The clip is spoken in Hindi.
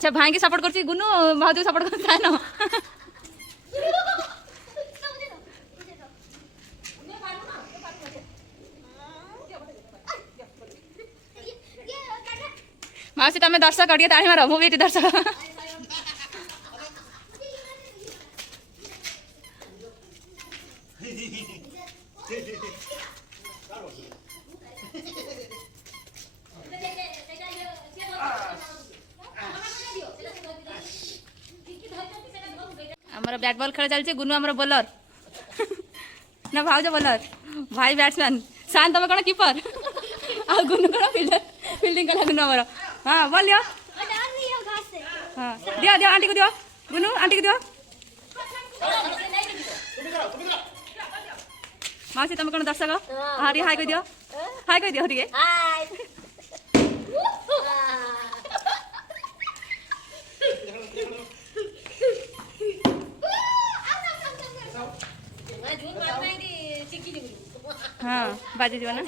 अच्छा भाई की सपोर्ट करछि गुनु भाउज को सपोर्ट करता है ना मासी तमे दर्शक अटिए ताली मार मु भी दर्शक आमर बैट बॉल खेल चलছে गुनु आमर बॉलर ना भाउज बॉलर भाई बैट्समैन शान तुम कौन कीपर आ गुनु कौन फील्डर फील्डिंग कला गुनु आमर हां बॉल लियो हां दियो दियो आंटी को दियो गुनु आंटी को दियो मासी तुम कौन दर्शक हारी हाय कह दियो ठीक है हाय हाँ बाजी दियो ना।